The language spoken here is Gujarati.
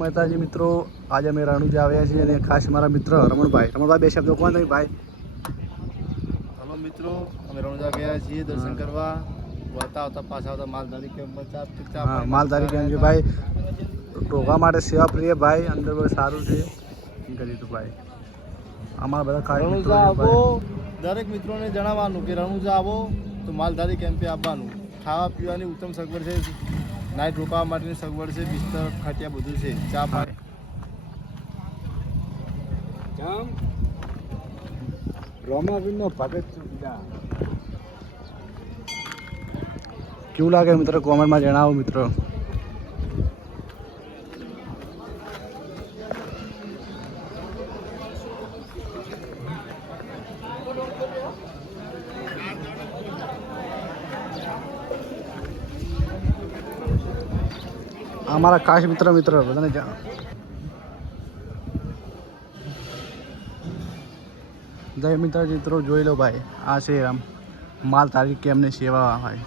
માતાજી મિત્રો, આજે અમે રણુજા આવ્યા છીએ અને ખાસ મારા મિત્ર રમણભાઈ બે શબ્દો કોણ નહીં ભાઈ? હલો મિત્રો, અમે રણુજા ગયા છીએ દર્શન કરવા. આવતા પાછા આવતા માલધારી કેમ્પમાં માલધારી કેમ્પ છે ભાઈ. ટોકા માટે સેવા પ્રિય ભાઈ, અંદર બહુ સારું છે. કરી તું ભાઈ, અમારા બધા ખાસ રણુજા આવો. દરેક મિત્રોને જણાવવાનું કે રણુજા આવો તો માલધારી કેમ્પે આવવાનું. ખાવા પીવાની ઉત્તમ સગવડ છે, નાઇટ રોકાવા માટેની સગવડ છે, બિસ્તર ખાટિયા બધું છે, ચા પાણી. કેવું લાગે મિત્રો કોમેન્ટમાં જણાવો મિત્રો. અમારા ખાસ મિત્ર બધાને જય મિત્રો જોઈ લો ભાઈ, આ છે આમ માલધારી કેમ્પની સેવા ભાઈ.